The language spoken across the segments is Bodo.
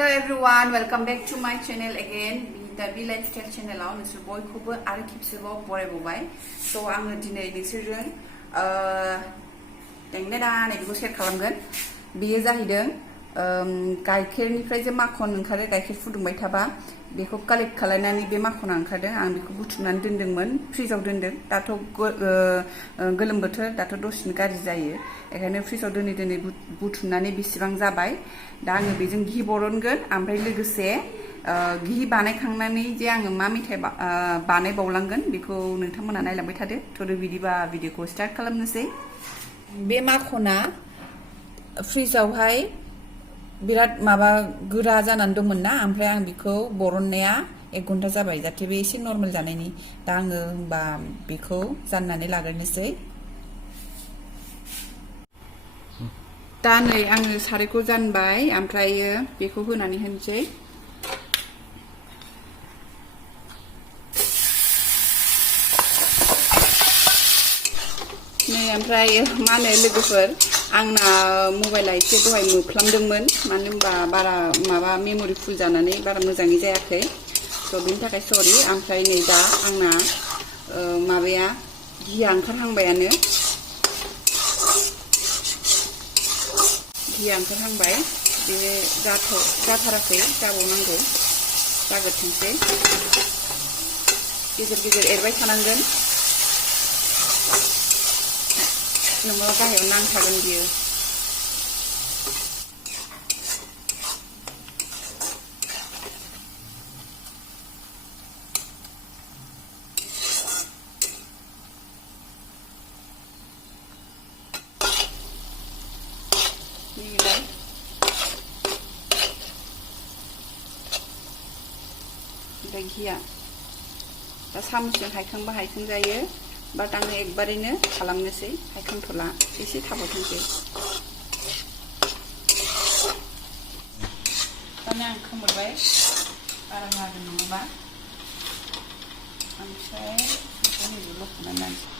Hello everyone, welcome back to my channel again. The Ghee Lifestyle channel आव नोंसोर बयखौबो आरो खेबसेबाव बरायबावबाय. So आङो दिनै नोंसोरजों बेखौ शेयार खालामगोन. बेयो जाहैदों गाइखेरनिफ्राय जे माखन ओंखारो, गाइखेर फुदुंबाय थाबा बेखौ कालेक्ट खालामनानै बे माखना ओंखारदों. आं बेखौ बुथुमनानै दोनदोंमोन, फ्रिजाव दोनदों. दाथ' गोलोम बोथोर, दाथ' दसेनो गाज्रि जायो. बेखायनो फ्रिजाव दोनै बुथुमनानै बेसेबां जाबाय. दा आङो बेजों घी बरनगोन, ओमफ्राय लोगोसे घी बानायखांनानै जे आङो मा मेथाइ बानायबावलांगोन बेखौ नोंथांमोना नायलांबाय थादो. थ' बिदिबा भिडिअखौ स्टार्ट खालामनोसै. बे माखना फ्रिजावहाय बिराद गोरा जानानै दंमोन ना, ओमफ्राय आं बेखौ बरननाया 1 घन्टा जाबाय, जाहाथे बे एसे नर्मेल जानायनि. दा आङो होमबा बेखौ जाननानै लाग्रोनोसै. दा नै आङो सारायखौ जानबाय, ओमफ्रायो बेखौ होनानै होनोसै. नै ओमफ्राय मा होनो लोगोफोर, आंना मबाइला एसे दहाय मोफ्लामदोंमोन, मानो होनबा बारा मेम'रि फुल जानानै बारा मोजाङै जायाखै. थ' बेनि थाखाय सरि. ओमफ्राय नै दा आंना माबाया घीया ओंखारहांबायानो. घीया ओंखारहांबाय. बे जाथाराखै, जाबावनांगौ, जाग्रोथोंसै. गेजेर एरबाय थानांगोन, नङाबा गाहायाव नांथागोन बियो. ओमफ्राय घीया दा सामसजों हायखांबा हायखांजायो, बाट आङो एकबारैनो खालामनोसै, हायखांथ'ला, एसे थाबावथोंसै. दाने आं खोमोरबाय, बारा जागोन नङाबा. ओमफ्राय बेखौ नैबे लखबनानै लानोसै.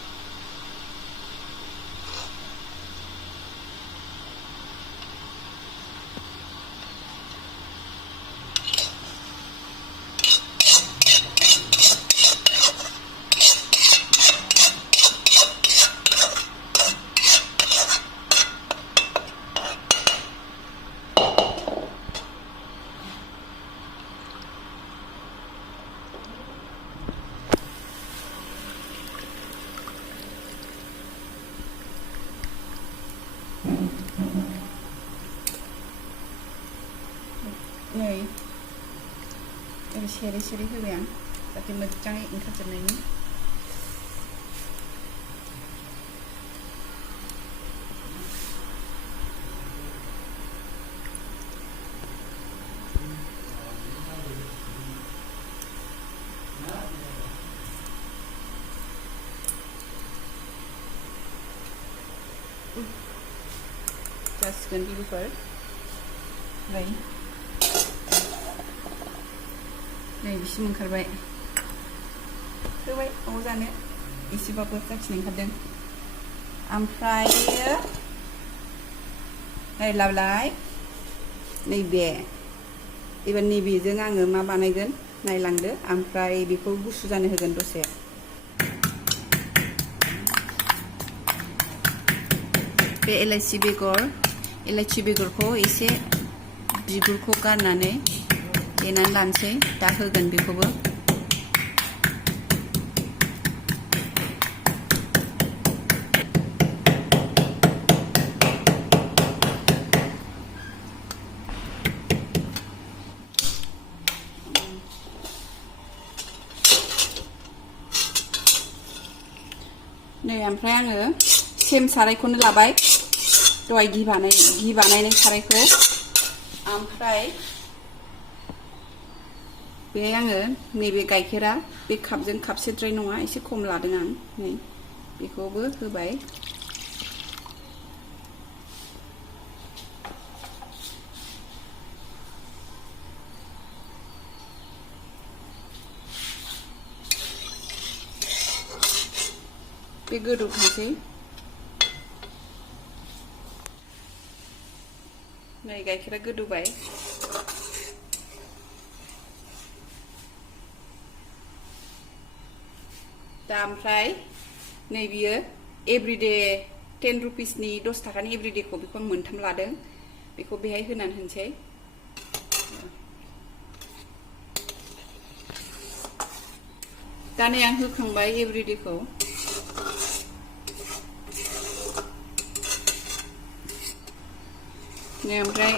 नै ओरै सेरै होबाय आं, जाहाथे मोजाङै ओंखारजोबनायनि. जासिगोन लोगोफोर. नै बिसिम ओंखारबाय. होबाय माबा जानो, एसेबाबो जाखिनि ओंखारदों. ओमफ्रायो नै लाबलाय, नैबे एबार नैबेजों आङो मा बानायगोन नायलांदो. ओमफ्राय बेखौ गुसु जानो होगोन दसे. बे इलाइचि बेगरखौ एसे बिगुरखौ गारनानै देनानै लानोसै. दा होगोन बेखौबो. नै ओमफ्राय आङो सेम सारायखौनो लाबाय, दहाय घी बानायनाय सारायखौ. ओमफ्राय बे आङो नैबे गाइखेरा बे कापजों कापसेद्राय नङा, एसे खम लादों आं. नै बेखौबो होबाय. बे गोदौथोंसै. नै गाइखेरा गोदौबाय. दा ओमफ्राय नै बियो एभरिडे 10 रुपिसनि 10 थाखानि एभरिडेखौ बेखौ आं मोनथाम लादों बेखौ बेहाय होनानै होनसै दा नै आं होखांबाय एभरिडेखौ नै ओमफ्राय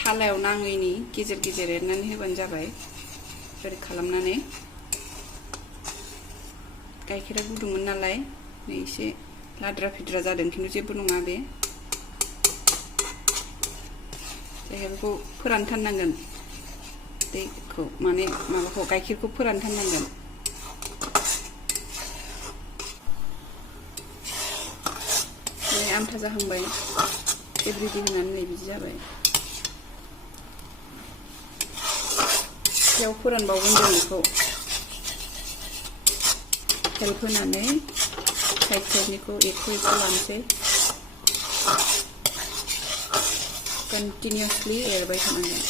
थालायाव नाङैनि गेजेर गेजेर एरनानै होबानो जाबाय ओरै खालामनानै गाइखेरा गुदुंमोन नालाय नै एसे लाद्रा फिद्रा जादों खिन्थु जेबो नङा बे जायगा बेखौ फोरानथारनांगोन दैखौ माने माबाखौ गाइखेरखौ फोरानथारनांगोन नै आमथा जाहांबाय एभरिडे होनानै नै बिदि जाबाय बेयाव फोरानबावगोन जों बेखौ हेल्प होनानै साइड साइडनिखौ एखौ लानोसै कन्टिनिउसलि एरबाय थानांगोन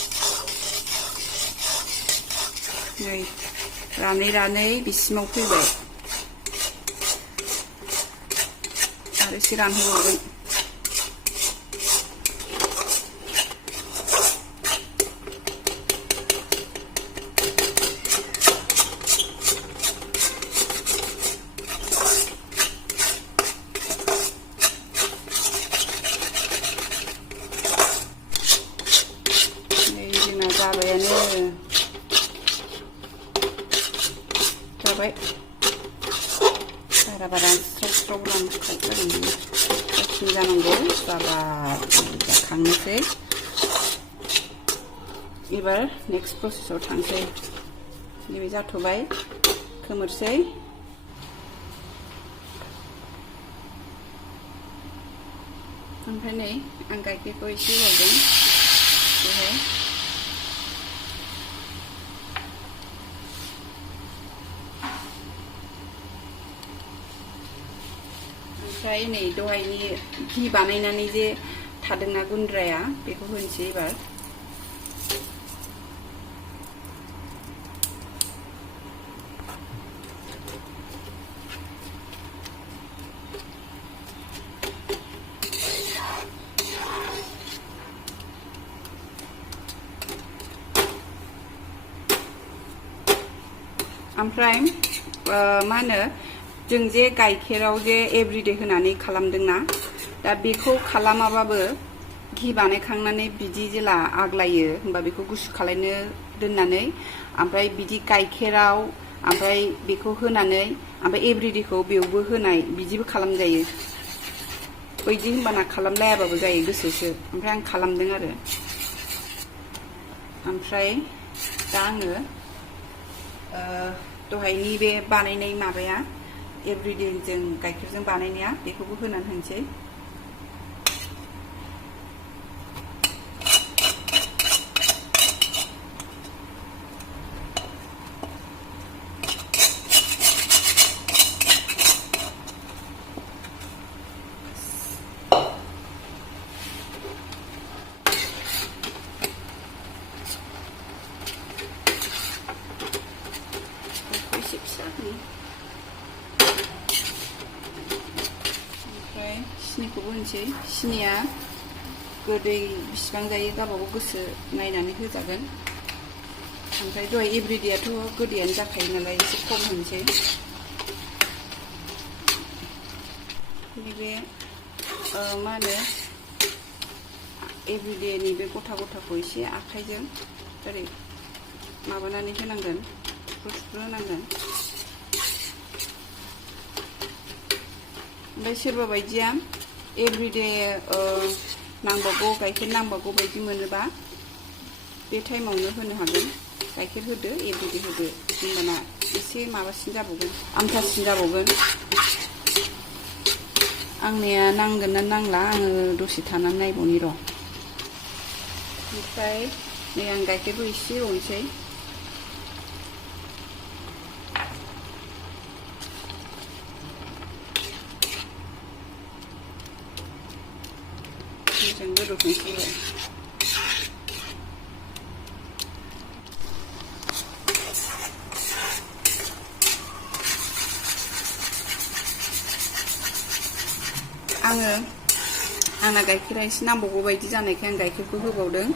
नै रानै रानै बिसिमाव फैबाय आरो एसे रानहोबावगोन जाबाय बारा स्राव जानांगौ जाबा जाखांनोसै एबार नेक्स्ट प्रसेसआव थांसै नैबे जाथ'बाय खोमोरसै ओमफ्राय नै आं गाइखेरखौ एसे होबावदों बेहाय ओमफ्राय नै दहायनि घी बानायनानै जे थादोंना गुन्द्राया बेखौ होनोसै एबार ओमफ्राय मा होनो जों जे गाइखेराव जे एभरिडे होनानै खालामदोंना दा बेखौ खालामाबाबो घी बानायखांनानै बिदि जेला आग्लायो होमबा बेखौ गुसु खालायनो दोननानै ओमफ्राय बिदि गाइखेराव ओमफ्राय बेखौ होनानै ओमफ्राय एभरिडेखौ बेयावबो होनाय बिदिबो खालामजायो बैदि होमबाना खालामलायाबाबो जायो गोसोसो ओमफ्राय आं खालामदों आरो ओमफ्राय दा आङो दहायनि बे बानायनाय माबाया एभरिडे जों गाइखेरजों बानायनाया बेखौबो होनानै होनसै ओमफ्राय सिनिखौबो होनसै सिनिया गोदै बिसिबां जायो गावबागाव गोसो नायनानै होजागोन ओमफ्राय दहाय एभरिडेआथ' गोदैयानो जाखायो नालाय एसे खम होनसै नैबे मा होनो एभरिडेनि बे गथा गथाखौ एसे आखाइजों ओरै माबानानै होनांगोन थुफ्रु होनांगोन ओमफ्राय सोरबा बायदिया एभरिडे नांबावगौ गाइखेर नांबावगौ बायदि मोनोबा बे टाइमावनो होनो हागोन गाइखेर होदो एभरिडे होदो होमबाना एसे माबासिन जाबावगोन आमथासिन जाबावगोन आंनिया नांगोन ना नांला आङो दसे थानानै नायबावनि र' ओमफ्राय नै आं गाइखेरखौ एसे होनोसै मोजां गोदौथोंसै आंना गाइखेरा एसे नांबावगौ बायदि जानायखाय आं गाइखेरखौ होबावदों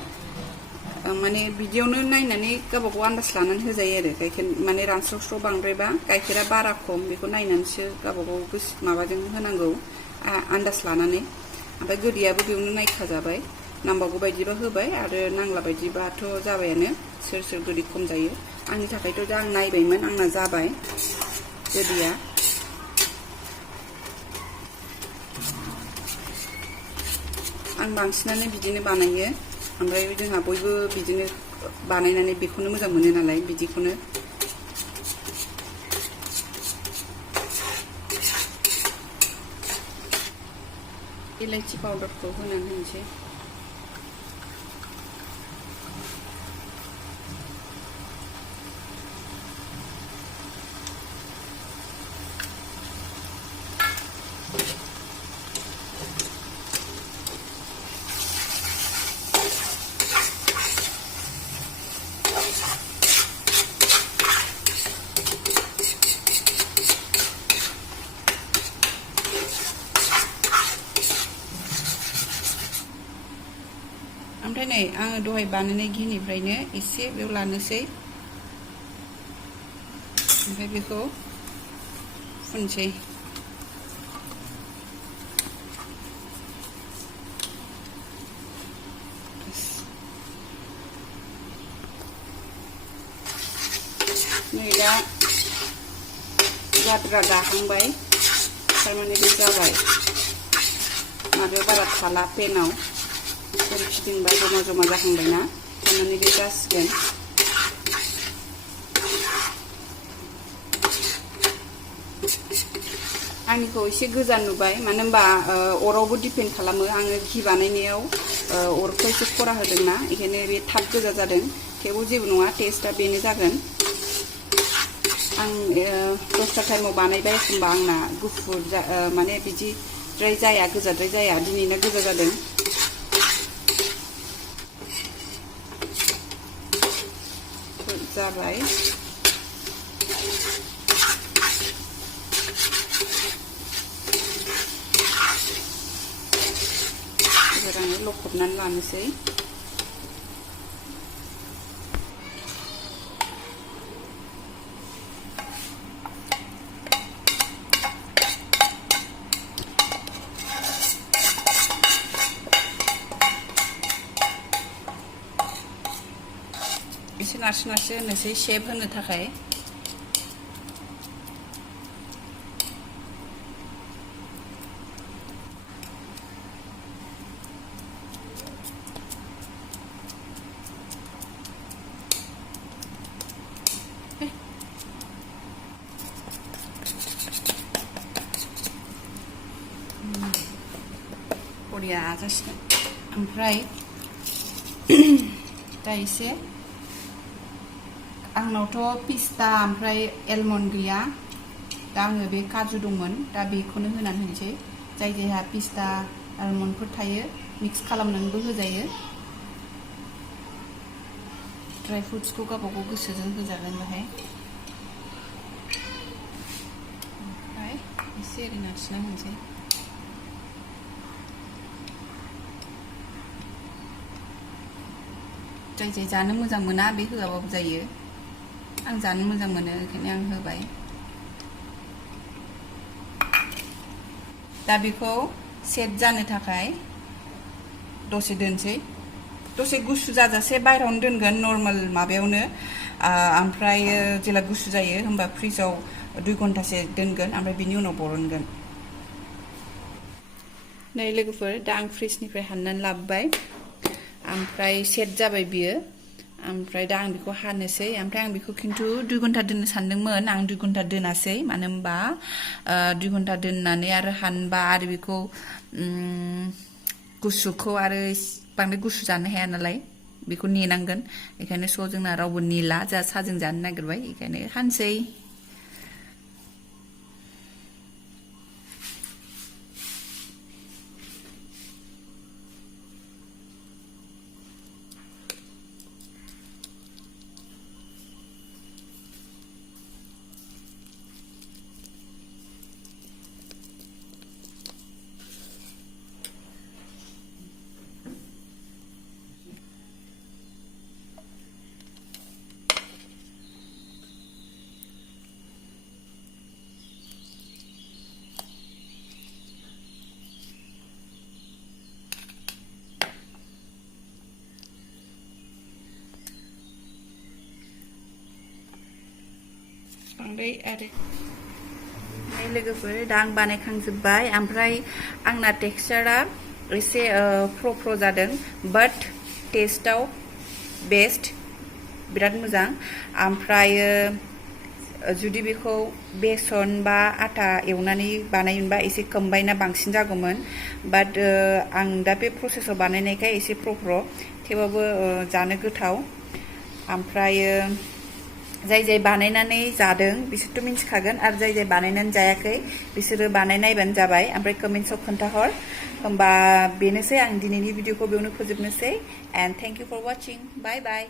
माने बिदियावनो नायनानै गावबागाव आन्दाज लानानै होजायो आरो गाइखेर माने रानस्राव बांद्रायबा गाइखेरा बारा खम बेखौ नायनानैसो गावबागाव गोसो माबाजों होनांगौ आन्दाज लानानै ओमफ्राय गोदैयाबो बेयावनो नायखाजाबाय नांबावगौ बायदिबा होबाय आरो नांला बायदिबाथ' जाबायानो सोर गोदै खम जायो आंनि थाखायथ' दा आं नायबायमोन आंना जाबाय गोदैया आं बांसिनानो बिदिनो बानायो ओमफ्राय जोंहा बयबो बिदिनो बानायनानै बेखौनो मोजां मोनो नालाय बिदिखौनो इलायचि पाउडारखौ होनानै होनोसै ओमफ्राय नै आङो दहाय बानायनाय घिनिफ्रायनो एसे बेयाव लानोसै ओमफ्राय बेखौ फुनसै नै दा जाद्रा गाहांबाय थारमाने बे जाबाय माबायाव बारा थाला पेनाव फिदिंबा जमा जाहांबायना थारमाने बे जासिगोन आंनिखौ एसे गोजान नुबाय मानो होनबा अरावबो डिपेन्ड खालामो आङो घि बानायनायाव अरखौ एसे खरा होदोंना बेखायनो बे थाब गोजा जादों थेवबो जेबो नङा टेस्टआ बेनो जागोन आं दसथा टाइमाव बानायबाय एखमबा आंना गुफुर माने बिदिद्राय जाया गोजाद्राय जाया दिनैना गोजा जादों जाबाय एबार आङो लखबनानै लानोसै एसे नारसो होनोसै शेप होनो थाखाय बरिया जासिगोन ओमफ्राय दा एसे आंनावथ' पिस्ता ओमफ्राय एलमन्ड गैया दा आङो बे काजु दंमोन दा बेखौनो होनानै होनोसै जायहा पिस्ता एलमन्डफोर थायो मिक्स खालामनानैबो होजायो ड्राई फ्रुट्सखौ गावबागाव गोसोजों होजागोन बेहाय ओमफ्राय एसे ओरै नारसिना होनोसै जाय जानो मोजां मोना बे होआबाबो जायो आं जानो मोजां मोनो ओंखायनो आं होबाय दा बेखौ सेट जानो थाखाय दसे दोनसै दसे गुसु जाजासे बायरायावनो दोनगोन नर्माल माबायावनो ओमफ्राय जेला गुसु जायो होमबा फ्रिजाव 2 घन्टासे दोनगोन ओमफ्राय बिनि उनाव बरनगोन नै लोगोफोर दा आं फ्रिजनिफ्राय हाननानै लाबोबाय ओमफ्राय सेट जाबाय बियो ओमफ्राय दा आं बेखौ हानोसै ओमफ्राय आं बेखौ खिन्थु 2 घन्टा दोननो सानदोंमोन आं 2 घन्टा दोनासै मानो होनबा 2 घन्टा दोननानै आरो हानबा आरो बेखौ गुसुखौ आरो बांद्राय गुसु जानो हाया नालाय बेखौ नेनांगोन बेखायनो जोंना रावबो नेला जोंहा साहाजों जानो नागिरबाय बेखायनो हानसै बांद्राय आरो लोगोफोर दा आं बानायखांजोब्बाय ओमफ्राय आंना टेक्सचारा एसे फ्र जादों बाट टेस्टआव बेस्ट बिराद मोजां ओमफ्राय जुदि बेखौ बेसन बा आटा एवनानै बानायोबा एसे कम्बाइना बांसिन जागौमोन बाट आं दा बे प्रसेसआव बानायनायखाय एसे फ्र थेवबाबो जानो गोथाव ओमफ्राय जाय बानायनानै जादों बिसोरथ' मिन्थिखागोन आरो जाय बानायनानै जायाखै बिसोरो बानायनायबानो जाबाय ओमफ्राय कमेन्ट्सआव खोन्थाहर होमबा बेनोसै आं दिनैनि भिडिअखौ बेयावनो फोजोबनोसै and thank you for watching bye bye